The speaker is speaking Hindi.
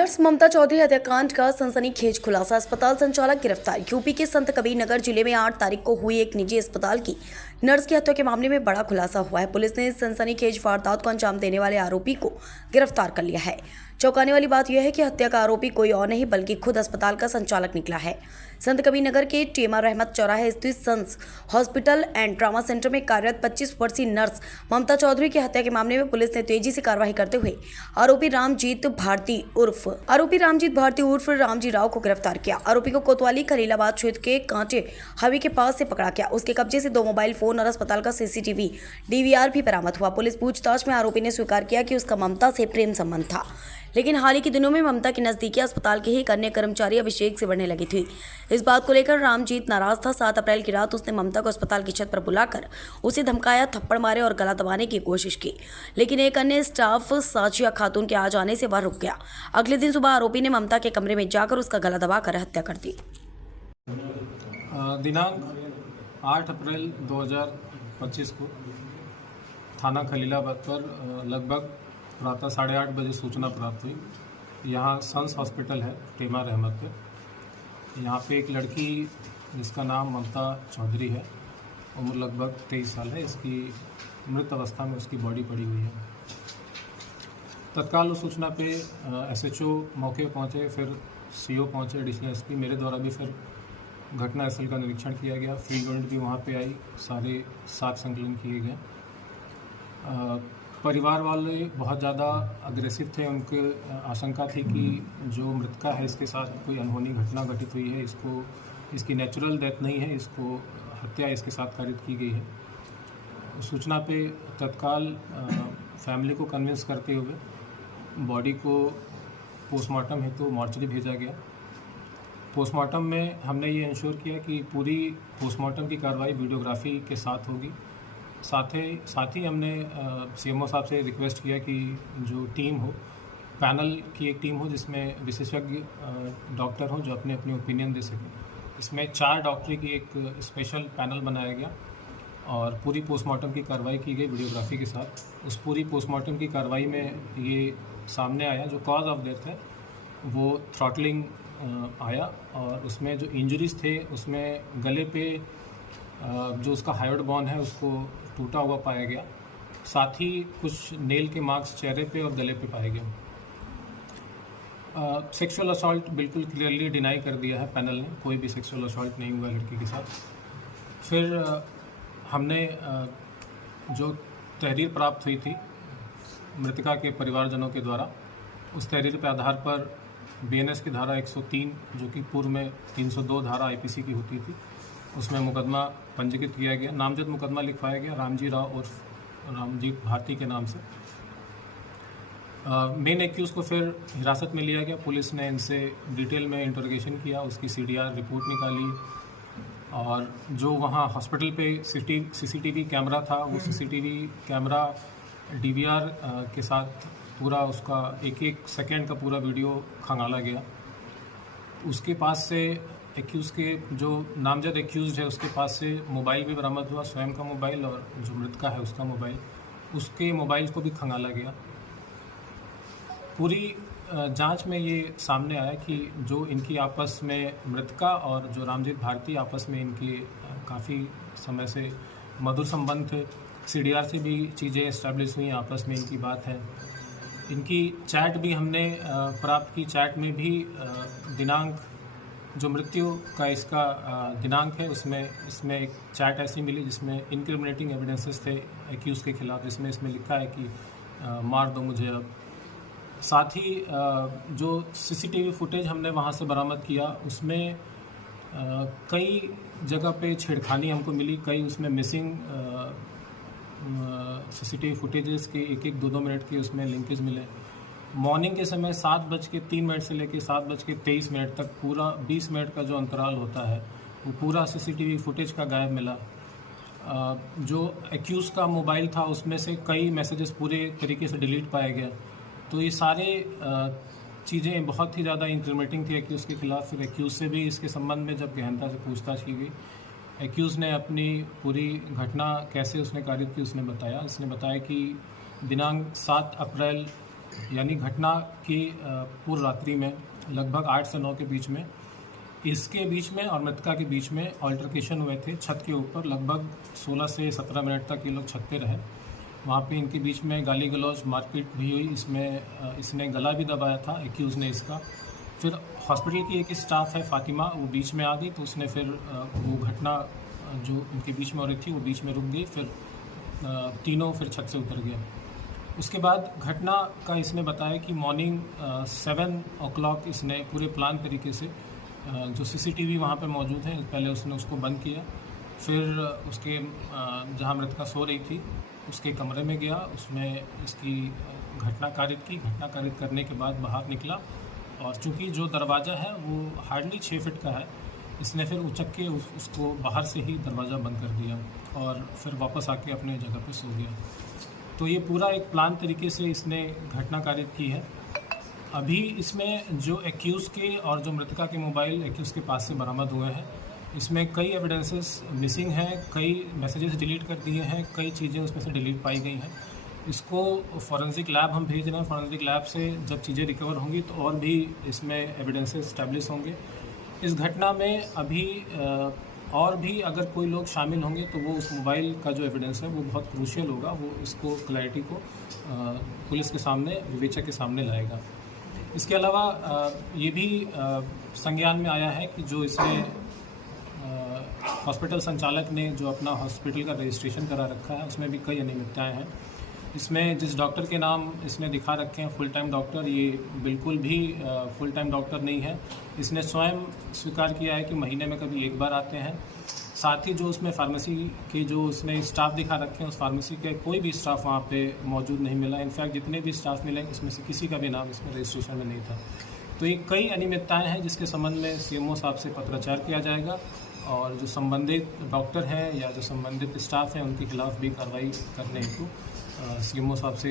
नर्स ममता चौधरी हत्याकांड का सनसनीखेज खुलासा। अस्पताल संचालक गिरफ्तार। यूपी के संत कबीर नगर जिले में 8 तारीख को हुई एक निजी अस्पताल की नर्स की हत्या के मामले में बड़ा खुलासा हुआ है। पुलिस ने इस सनसनीखेज वारदात को अंजाम देने वाले आरोपी को गिरफ्तार कर लिया है। चौंकाने वाली बात यह है कि हत्या का आरोपी कोई और नहीं बल्कि खुद अस्पताल का संचालक निकला है। संत कबीर नगर के टेमा रहमत चौराहे स्थित sons hospital and trauma centre में कार्यरत 25 वर्षीय नर्स ममता चौधरी की हत्या के मामले में पुलिस ने तेजी से कार्रवाई करते हुए आरोपी रामजीत भारती उर्फ रामजी राव को गिरफ्तार किया। आरोपी को कोतवाली खलीलाबाद क्षेत्र के कांटे हावी के पास से पकड़ा गया। उसके कब्जे से 2 मोबाइल फोन और अस्पताल का सीसीटीवी डीवीआर भी बरामद हुआ। पुलिस पूछताछ में आरोपी ने स्वीकार किया कि उसका ममता से प्रेम संबंध था, लेकिन हाल ही के दिनों में ममता की नजदीकी अस्पताल के ही एक अन्य कर्मचारी अभिषेक से बढ़ने लगी थी। इस बात को लेकर रामजीत नाराज था। 7 अप्रैल की रात उसने ममता को अस्पताल की छत पर बुलाकर उसे धमकाया, थप्पड़ मारे और गला दबाने की कोशिश की, लेकिन एक अन्य स्टाफ साजिया खातून के आ जाने से वह रुक गया। अगले दिन सुबह आरोपी ने ममता के कमरे में जाकर उसका गला दबाकर हत्या कर दी। दिनांक 8 अप्रैल 2025 को थाना खलीलाबाद पर लगभग प्रातः 8:30 बजे सूचना प्राप्त हुई। यहाँ सन्स हॉस्पिटल है टेमा रहमत पे। यहाँ पे एक लड़की जिसका नाम ममता चौधरी है, उम्र लगभग 23 साल है। इसकी मृत अवस्था में उसकी बॉडी पड़ी हुई है। तत्काल उस सूचना पे एसएचओ मौके पहुँचे, फिर सीओ पहुँचे, एडिशनल एसपी। मेरे द्वारा भी फिर घटना स्थल का निरीक्षण किया गया। फील्ड यूनिट भी वहाँ पे आई, सारे साथ संकलन किए गए। परिवार वाले बहुत ज़्यादा अग्रेसिव थे। उनके आशंका थी कि जो मृतका है इसके साथ कोई अनहोनी घटना घटित हुई है, इसकी नेचुरल डेथ नहीं है, इसको हत्या इसके साथ कारित की गई है। सूचना पे तत्काल फैमिली को कन्विंस करते हुए बॉडी को पोस्टमार्टम हेतु मॉर्चरी भेजा गया। पोस्टमार्टम में हमने ये इंश्योर किया कि पूरी पोस्टमार्टम की कार्रवाई वीडियोग्राफी के साथ होगी। साथ ही हमने सीएमओ साहब से रिक्वेस्ट किया कि जो टीम हो, पैनल की एक टीम हो जिसमें विशेषज्ञ डॉक्टर हों जो अपने अपनी ओपिनियन दे सकें। इसमें 4 डॉक्टरी की एक स्पेशल पैनल बनाया गया और पूरी पोस्टमार्टम की कार्रवाई की गई वीडियोग्राफी के साथ। उस पूरी पोस्टमार्टम की कार्रवाई में ये सामने आया, जो कॉज ऑफ डेथ है वो थ्रॉटलिंग आया, और उसमें जो इंजरीज थे उसमें गले पे जो उसका हाइड बोन है उसको टूटा हुआ पाया गया। साथ ही कुछ नेल के मार्क्स चेहरे पे और गले पे पाए गए। सेक्सुअल असॉल्ट बिल्कुल क्लियरली डिनाई कर दिया है पैनल ने, कोई भी सेक्सुअल असॉल्ट नहीं हुआ लड़की के साथ। फिर हमने जो तहरीर प्राप्त हुई थी मृतका के परिवारजनों के द्वारा, उस तहरीर के आधार पर बीएनएस की धारा 103 जो कि पूर्व में 302 धारा आईपीसी की होती थी, उसमें मुकदमा पंजीकृत किया गया। नामजद मुकदमा लिखवाया गया रामजी राव उर्फ रामजीत भारती के नाम से। मेन एक्यूज़ को फिर हिरासत में लिया गया। पुलिस ने इनसे डिटेल में इंटरोगेशन किया, उसकी सीडीआर रिपोर्ट निकाली, और जो वहाँ हॉस्पिटल पे सीसीटीवी कैमरा था वो सीसीटीवी कैमरा डीवीआर के साथ पूरा उसका एक सेकेंड का पूरा वीडियो खंगाला गया। उसके पास से एक्यूज़ के जो नामजद एक्यूज़ है उसके पास से मोबाइल भी बरामद हुआ, स्वयं का मोबाइल और जो मृतका है उसका मोबाइल, उसके मोबाइल को भी खंगाला गया। पूरी जांच में ये सामने आया कि जो इनकी आपस में मृतका और जो रामजीत भारती आपस में इनके काफ़ी समय से मधुर संबंध थे। सीडीआर से भी चीज़ें इस्टेब्लिश हुई, आपस में इनकी बात है। इनकी चैट भी हमने प्राप्त की। चैट में भी दिनांक जो मृत्यु का इसका दिनांक है इसमें एक चैट ऐसी मिली जिसमें इनक्रिमिनेटिंग एविडेंसेस थे एक्यूज़ के खिलाफ। इसमें लिखा है कि मार दो मुझे अब। साथ ही जो सीसीटीवी फुटेज हमने वहाँ से बरामद किया उसमें कई जगह पे छेड़खानी हमको मिली। कई उसमें मिसिंग सीसीटीवी फुटेजेस के 1-1, 2-2 मिनट के उसमें लिंकेज मिले। मॉर्निंग के समय 7:03 से लेकर 7:23 तक पूरा 20 मिनट का जो अंतराल होता है वो पूरा सीसीटीवी फुटेज का गायब मिला। जो एक्यूज़ का मोबाइल था उसमें से कई मैसेजेस पूरे तरीके से डिलीट पाए गए। तो ये सारे चीज़ें बहुत ही ज़्यादा इंक्रिमिनेटिंग थी एक्यूज़ के खिलाफ। फिर एक्यूज़ से भी इसके संबंध में जब गहनता से पूछताछ की गई, एक्यूज़ ने अपनी पूरी घटना कैसे उसने कारित की उसने बताया कि दिनांक 7 अप्रैल यानी घटना की पूर्व रात्रि में लगभग 8 से 9 के बीच में इसके बीच में और मृतका के बीच में ऑल्टरकेशन हुए थे छत के ऊपर। लगभग 16 से 17 मिनट तक ये लोग छत पे रहे। वहाँ पे इनके बीच में गाली गलौज मारपीट भी हुई। इसने गला भी दबाया था एक्यूज़ ने इसका। फिर हॉस्पिटल की एक स्टाफ है फातिमा, वो बीच में आ गई, तो उसने फिर वो घटना जो उनके बीच में हो रही थी वो बीच में रुक गई। फिर तीनों फिर छत से उतर गए। उसके बाद घटना का इसने बताया कि मॉर्निंग 7 o'clock इसने पूरे प्लान तरीके से जो सीसीटीवी वहाँ पे मौजूद है पहले उसने उसको बंद किया। फिर उसके जहाँ मृतका सो रही थी उसके कमरे में गया, उसमें इसकी घटना कारित की। घटना कारित करने के बाद बाहर निकला और चूँकि जो दरवाज़ा है वो हार्डली 6 फीट का है, इसने फिर उचक के उसको बाहर से ही दरवाज़ा बंद कर दिया और फिर वापस आके अपने जगह पे सो गया। तो ये पूरा एक प्लान तरीके से इसने घटना कारित की है। अभी इसमें जो एक्यूज़ के और जो मृतका के मोबाइल एक्यूज़ के पास से बरामद हुए हैं, इसमें कई एविडेंसेस मिसिंग हैं, कई मैसेजेस डिलीट कर दिए हैं, कई चीज़ें उसमें से डिलीट पाई गई हैं। इसको फॉरेंसिक लैब हम भेज रहे हैं। फॉरेंसिक लैब से जब चीज़ें रिकवर होंगी तो और भी इसमें एविडेंसेस इस्टेब्लिश होंगे। इस घटना में अभी और भी अगर कोई लोग शामिल होंगे तो वो उस मोबाइल का जो एविडेंस है वो बहुत क्रूशियल होगा। वो इसको क्लैरिटी को पुलिस के सामने, विवेचक के सामने लाएगा। इसके अलावा ये भी संज्ञान में आया है कि जो इसने हॉस्पिटल संचालक ने जो अपना हॉस्पिटल का रजिस्ट्रेशन करा रखा है उसमें भी कई अनियमितताएँ हैं। इसमें जिस डॉक्टर के नाम इसने दिखा रखे हैं फुल टाइम डॉक्टर, ये बिल्कुल भी फुल टाइम डॉक्टर नहीं है। इसने स्वयं स्वीकार किया है कि महीने में कभी एक बार आते हैं। साथ ही जो उसमें फार्मेसी के जो उसने स्टाफ दिखा रखे हैं उस फार्मेसी के कोई भी स्टाफ वहाँ पे मौजूद नहीं मिला। इनफैक्ट जितने भी स्टाफ मिले उसमें से किसी का भी नाम इसमें रजिस्ट्रेशन में नहीं था। तो ये कई अनियमितताएँ हैं जिसके संबंध में सीएमओ साहब से पत्राचार किया जाएगा और जो संबंधित डॉक्टर हैं या जो संबंधित स्टाफ हैं उनके खिलाफ भी कार्रवाई करने हेतु सीएमओ साहब से